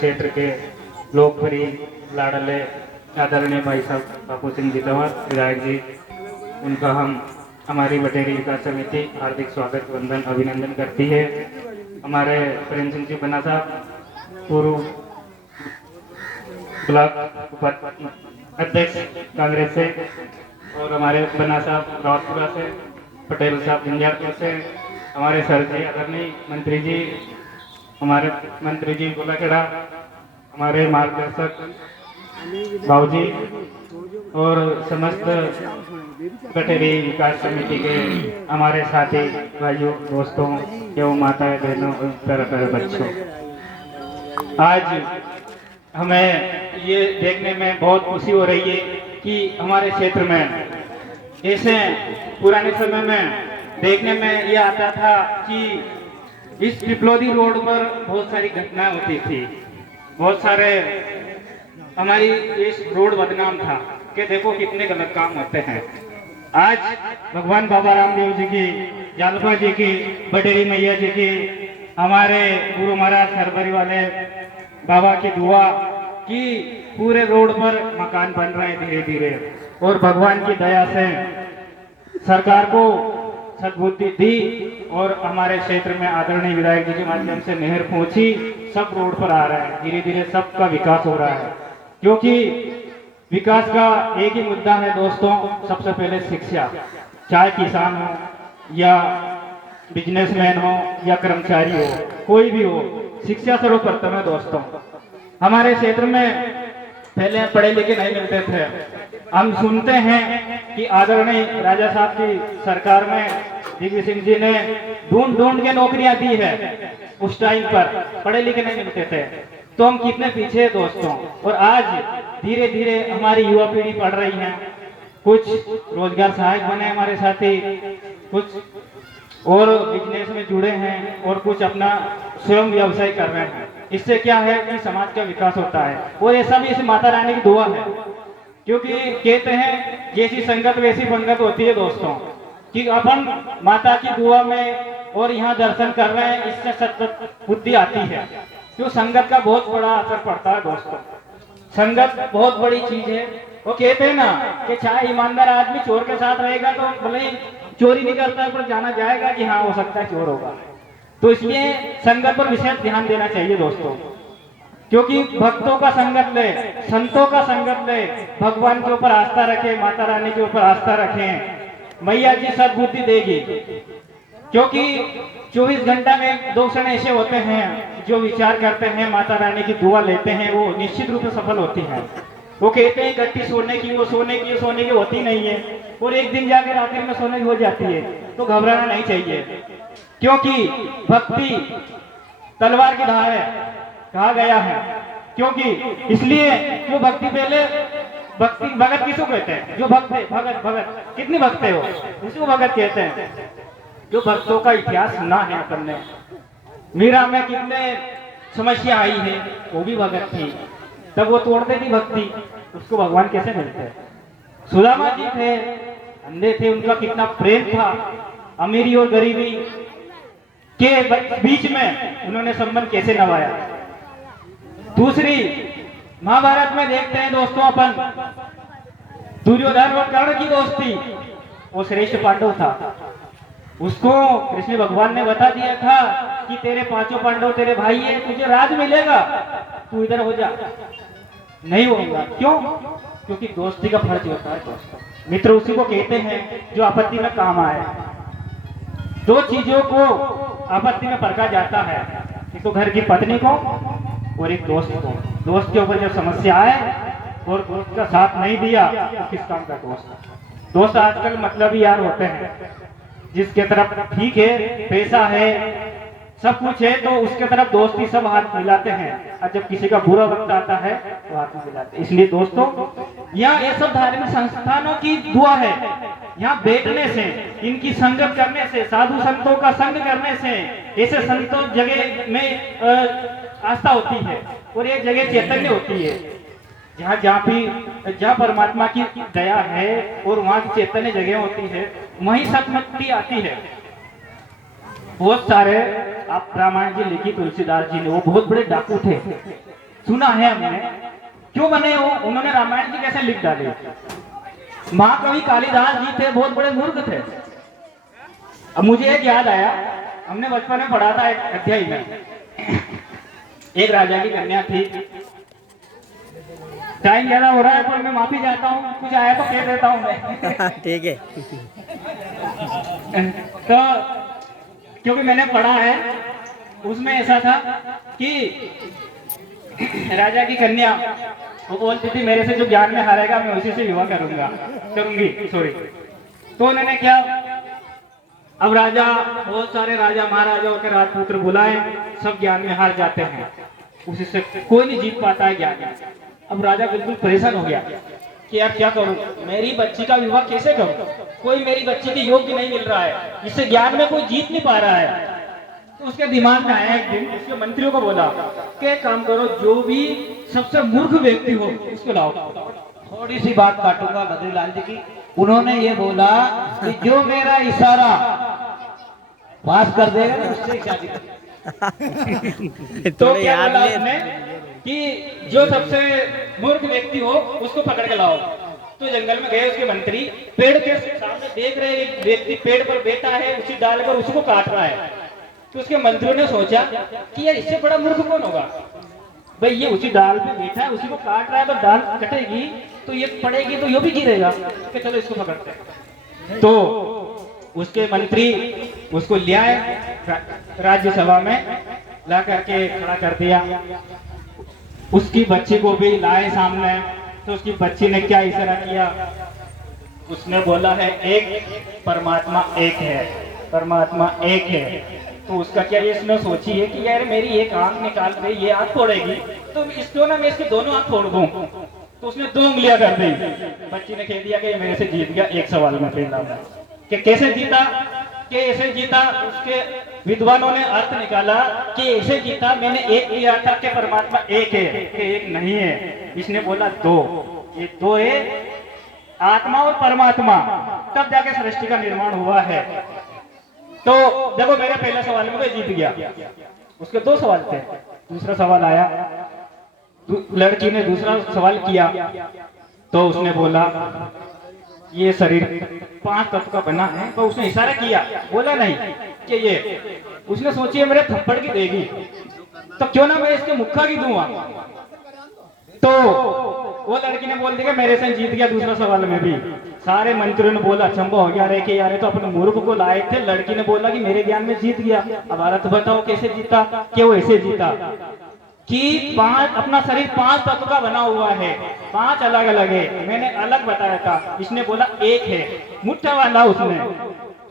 क्षेत्र के लोकप्रिय लाडले आदरणीय भाई साहब बापू सिंह जितवार विधायक जी, उनका हम हमारी बटेरी विकास समिति हार्दिक स्वागत वंदन अभिनंदन करती है। हमारे प्रेम सिंह जी बना साहब पूर्व ब्लॉक अध्यक्ष कांग्रेस से, और हमारे बना साहब रावतपुरा से, पटेल साहब झंझारपुर से, हमारे सर जी आदरणीय मंत्री जी, हमारे मंत्री जी गोलाखेड़ा, हमारे मार्गदर्शक बाबूजी और समस्त बटेरी विकास समिति के हमारे साथी भाइयों दोस्तों एवं माताएं बहनों प्यारे बच्चों, आज हमें ये देखने में बहुत खुशी हो रही है कि हमारे क्षेत्र में जैसे पुराने समय में देखने में ये आता था कि इस पिपलोदी रोड पर बहुत सारी घटनाएं होती थी, बहुत सारे हमारी इस रोड बदनाम था कि देखो कितने गलत काम होते हैं। आज भगवान बाबा रामदेव जी की, जालपा जी की, बटेरी मैया जी की, हमारे गुरु महाराज सरबरी वाले बाबा की दुआ कि पूरे रोड पर मकान बन रहे हैं धीरे धीरे, और भगवान की दया से सरकार को सद्बुद्धि दी और हमारे क्षेत्र में आदरणीय विधायक जी के माध्यम से नहर पहुंची, सब रोड पर आ रहा है, धीरे धीरे सबका विकास हो रहा है। क्योंकि विकास का एक ही मुद्दा है दोस्तों, सबसे पहले शिक्षा, चाहे किसान हो या बिजनेसमैन हो या कर्मचारी हो, कोई भी हो, शिक्षा सर्वप्रथम है दोस्तों। हमारे क्षेत्र में पहले पढ़े लिखे नहीं मिलते थे, हम सुनते हैं कि आदरणीय राजा साहब की सरकार में दिग्विजय सिंह जी ने ढूंढ ढूंढ के नौकरियां दी है, उस टाइम पर पढ़े लिखे नहीं मिलते थे, तो हम कितने पीछे हैं दोस्तों। और आज धीरे धीरे हमारी युवा पीढ़ी पढ़ रही है, कुछ रोजगार सहायक बने हमारे साथी, कुछ और बिजनेस में जुड़े हैं और कुछ अपना स्वयं व्यवसाय कर रहे हैं। इससे क्या है कि समाज का विकास होता है, और ऐसा भी इस माता रानी की दुआ है, क्योंकि कहते हैं जैसी संगत वैसी पंगत होती है दोस्तों, कि अपन माता की दुआ में और यहाँ दर्शन कर रहे हैं, इससे सद्बुद्धि आती है। तो संगत का बहुत बड़ा असर पड़ता है दोस्तों, संगत बहुत बड़ी चीज है। वो कहते हैं ना कि चाहे ईमानदार आदमी चोर के साथ रहेगा तो भले ही चोरी नहीं करता है, पर जाना जाएगा कि हाँ हो सकता है चोर होगा। तो इसलिए संगत पर विशेष ध्यान देना चाहिए दोस्तों, क्योंकि भक्तों का संगत ले, संतों का संगत ले, भगवान के ऊपर आस्था रखें, माता रानी के ऊपर आस्था रखें, मैया जी सद्बुद्धि देगी। क्योंकि 24 घंटा में 2 क्षण ऐसे होते हैं जो विचार करते हैं, माता रानी की दुआ लेते हैं, वो निश्चित रूप से सफल होती हैं। वो कहते हैं गट्टी सोने की, वो सोने की होती नहीं है, और एक दिन जाकर आखिर में सोने की हो जाती है। तो घबराना नहीं चाहिए, क्योंकि भक्ति तलवार की धार है कहा गया है। क्योंकि इसलिए जो भक्ति पहले भक्ति भगत किसको कहते हैं, जो भक्त है, भगत कितने भक्त है वो, उसको भगत कहते हैं। जो भक्तों का इतिहास सुना है अपन ने, मीरा में कितने समस्या आई है, वो भी भगत थी, तब वो तोड़ते थी भक्ति, उसको भगवान कैसे मिलते हैं। सुदामा जी थे, अंधे थे, उनका कितना प्रेम था, अमीरी और गरीबी के बीच में उन्होंने संबंध कैसे नभाया। दूसरी महाभारत में देखते हैं दोस्तों अपन, दुर्योधन और कर्ण की दोस्ती, वो श्रेष्ठ पांडव था, उसको कृष्ण भगवान ने बता दिया था कि तेरे 5 पांडव तेरे भाई है, तुझे राज मिलेगा, तू इधर हो जा। नहीं होगा, क्यों? क्योंकि दोस्ती का फर्ज होता है दोस्तों। मित्र उसी को कहते हैं जो आपत्ति में काम आए। 2 चीजों को आपत्ति में परखा जाता है, एक तो घर की पत्नी को और एक दोस्त को। दोस्त के ऊपर जब समस्या आए और दोस्त का साथ नहीं दिया तो किस काम का दोस्त। दोस्त आजकल मतलब ही यार होते हैं, जिसके तरफ ठीक है, पैसा है, सब कुछ है, तो उसके तरफ दोस्ती सब हाथ मिलाते हैं, और जब किसी का बुरा वक्त आता है तो हाथ में मिलाते हैं। इसलिए दोस्तों यहाँ ये सब धार्मिक संस्थानों की दुआ है, यहाँ बैठने से, इनकी संगत करने से, साधु संतों का संग करने से, ऐसे संतों जगह में आस्था होती है और ये जगह चैतन्य होती है। जहाँ परमात्मा की दया है और वहाँ की चैतन्य जगह होती है, वहीं सतमति आती है। बहुत सारे आप रामायण जी लिखी तुलसीदास जी ने, वो बहुत बड़े डाकू थे, सुना है हमने। क्यों बने वो? उन्होंने रामायण जी कैसे लिख डाले? महाकवि कालिदास जी थे, बहुत बड़े मूर्ख थे। अब मुझे एक याद आया, हमने बचपन में पढ़ा था एक अध्याय में, एक राजा की कन्या थी। टाइम ज्यादा हो रहा है पर मैं माफी चाहता हूँ, कुछ आया तो कह देता हूँ मैं। ठीक है। तो क्योंकि मैंने पढ़ा है, उसमें ऐसा था कि राजा की कन्या वो बोलती थी मेरे से जो ज्ञान में हारेगा मैं उसी से विवाह करूंगी सॉरी। तो उन्होंने क्या, अब राजा, बहुत सारे राजा महाराजाओं के राजपुत्र बुलाए, सब ज्ञान में हार जाते हैं, उसी से कोई नहीं जीत पाता है ज्ञान में। अब राजा बिल्कुल परेशान हो गया कि यार क्या करूं, मेरी बच्ची का विवाह कैसे करूं, कोई मेरी बच्ची के योग्य नहीं मिल रहा है, इससे ज्ञान में कोई जीत नहीं पा रहा है। तो उसके दिमाग में आया एक दिन, उसके मंत्रियों को बोला कि एक काम करो, जो भी सबसे मूर्ख व्यक्ति हो उसको लाओ। थोड़ी सी बात काटूंगा बद्रीलाल जी की। उन्होंने ये बोला कि जो मेरा इशारा पास कर देगा ना उससे ही शादी करेंगे। तो क्या बोला उसने कि जो सबसे मूर्ख व्यक्ति हो उसको पकड़ के लाओ। तो जंगल में गए उसके मंत्री, पेड़ के सामने देख रहे एक व्यक्ति पेड़ पर बैठा है, उसी डाल पर उसको काट रहा है। तो उसके मंत्रियों ने सोचा कि यार इससे बड़ा मूर्ख कौन होगा, भाई ये उसी डाल पे बैठा है, उसी को काट रहा है, तो डाल कटेगी तो ये पड़ेगी तो ये भी गिरेगा, कि चलो इसको पकड़ते हैं। तो उसके मंत्री उसको ले आए, राज्यसभा में ला करके खड़ा कर दिया। उसकी बच्ची को भी लाए सामने। तो उसकी बच्ची ने क्या इशारा किया, उसने बोला है एक परमात्मा एक है, परमात्मा एक है। तो उसका क्या, ये इसने सोची है कि यार मेरी एक आंख निकाल रही, ये आंख फोड़ेगी तो इसको ना मैं इसके दोनों आंख फोड़ दूं। तो उसने 2 उंगलियां कर दी। बच्ची ने कह दिया कि मेरे से जीत गया, एक सवाल में पहला कि कैसे जीता, कि ऐसे जीता। उसके विद्वानों ने अर्थ निकाला कि ऐसे जीता, मैंने एक किया था कि परमात्मा एक है, कि एक नहीं है। इसने बोला 2, ये 2 है, आत्मा और परमात्मा, तब जाके सृष्टि का निर्माण हुआ है। तो देखो मेरे पहले सवाल में तो जीत गया, उसके 2 सवाल थे। दूसरा सवाल आया, लड़की ने दूसरा सवाल किया, तो उसने बोला ये शरीर 5 तत्व का बना है। तो उसने इशारा किया, बोला नहीं कि ये। उसने सोची मेरे थप्पड़ की देगी तो क्यों ना मैं इसके मुक्का की दूंगा। तो वो लड़की ने बोल दिया मेरे से जीत गया दूसरा सवाल में भी। सारे मंत्रियों ने बोला अचंभा हो गया, रे कि यार तो अपने मूर्ख को लाए थे। लड़की ने बोला कि मेरे ज्ञान में जीत गया। अब अर्थ बताओ कैसे जीता, कि वो ऐसे जीता कि 5 अपना शरीर 5 तत्व का बना हुआ है, 5 अलग अलग है, मैंने अलग बताया था। इसने बोला एक है, मुट्ठा वाला उसने।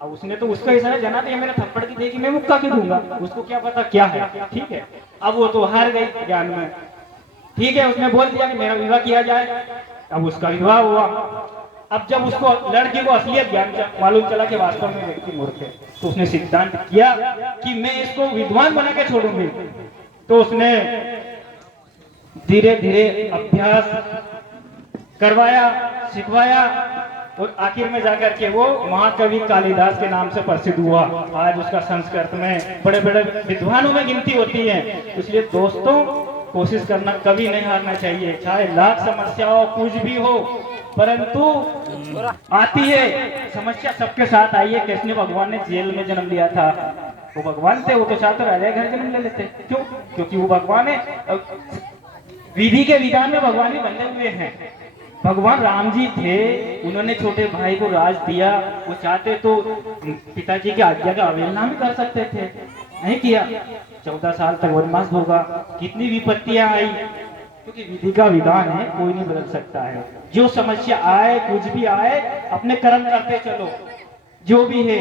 अब उसने तो उसका इशारा जाना था, मेरे थप्पड़ की देगी मैं मुक्का की दूंगा, उसको क्या पता क्या है। ठीक है, अब वो तो हार गई ज्ञान में। ठीक है, उसने बोल दिया कि मेरा विवाह किया जाए। अब उसका विवाह हुआ। अब जब उसको लड़की को असलियत ज्ञान मालूम चला कि वास्तव में व्यक्ति मूर्ख है, तो उसने सिद्धांत किया कि मैं इसको विद्वान बना के छोड़ूंगी। तो उसने धीरे धीरे अभ्यास करवाया, सिखवाया, और आखिर में जाकर के वो महाकवि कालिदास के नाम से प्रसिद्ध हुआ। आज उसका संस्कृत में बड़े बड़े विद्वानों में गिनती होती है। इसलिए दोस्तों कोशिश करना कभी नहीं हारना चाहिए, चाहे लाख समस्याओं कुछ भी हो, परंतु आती है समस्या, सबके साथ आई है। कृष्ण भगवान ने जेल में जन्म लिया था, वो भगवान थे, वो तो चाहते राजा घर जन्म ले लेते। क्यों? क्योंकि वो भगवान है, विधि के विधान में भगवान ही बने हुए हैं। भगवान राम जी थे, उन्होंने छोटे भाई को राज दिया। वो चाहते तो पिताजी की आज्ञा का अवहेलना भी कर सकते थे, नहीं किया। 14 साल तक वनवास होगा, कितनी विपत्तियां आई, क्योंकि विधि का विधान है, कोई नहीं बदल सकता है। जो समस्या आए, कुछ भी आए, अपने कर्म करते चलो। जो भी है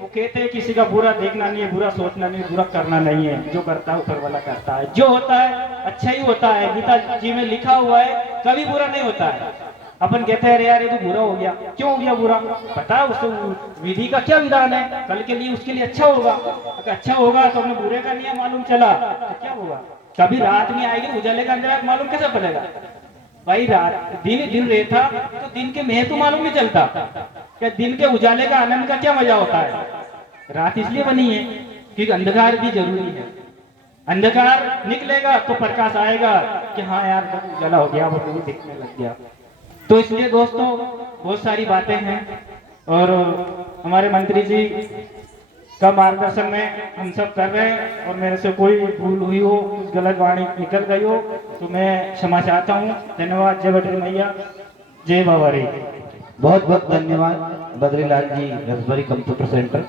वो कहते हैं किसी का बुरा देखना नहीं है, बुरा सोचना नहीं, बुरा करना नहीं है। जो करता है ऊपर वाला करता है, जो होता है अच्छा ही होता है। गीता जी में लिखा हुआ है कभी बुरा नहीं होता है। अपन कहते हैं अरे यार ये तो बुरा हो गया, क्यों हो गया बुरा, पता है उसको विधि का क्या विधान है, कल के लिए उसके लिए अच्छा होगा। अगर अच्छा होगा तो अपने बुरे का नियम मालूम चला तो क्या होगा। कभी रात नहीं आएगी, उजाले का अंधेरा मालूम कैसे पड़ेगा भाई। रात दिन रहता तो दिन के महत्व मालूम नहीं चलता। क्या दिन के उजाले का आनंद का क्या मजा होता है। रात इसलिए बनी है क्योंकि अंधकार भी जरूरी है। अंधकार निकलेगा तो प्रकाश आएगा कि हाँ यार सब उजाला हो गया, वो भी दिखने लग गया। तो इसलिए दोस्तों बहुत सारी बातें हैं और हमारे मंत्री जी का मार्गदर्शन में हम सब कर रहे हैं, और मेरे से कोई भूल हुई हो, कुछ गलत वाणी निकल गई हो तो मैं क्षमा चाहता हूँ। धन्यवाद। जय बद्री मैया, जय बाबा रे। बहुत बहुत धन्यवाद बद्रीलाल जी, रसभरी कंप्यूटर सेंटर।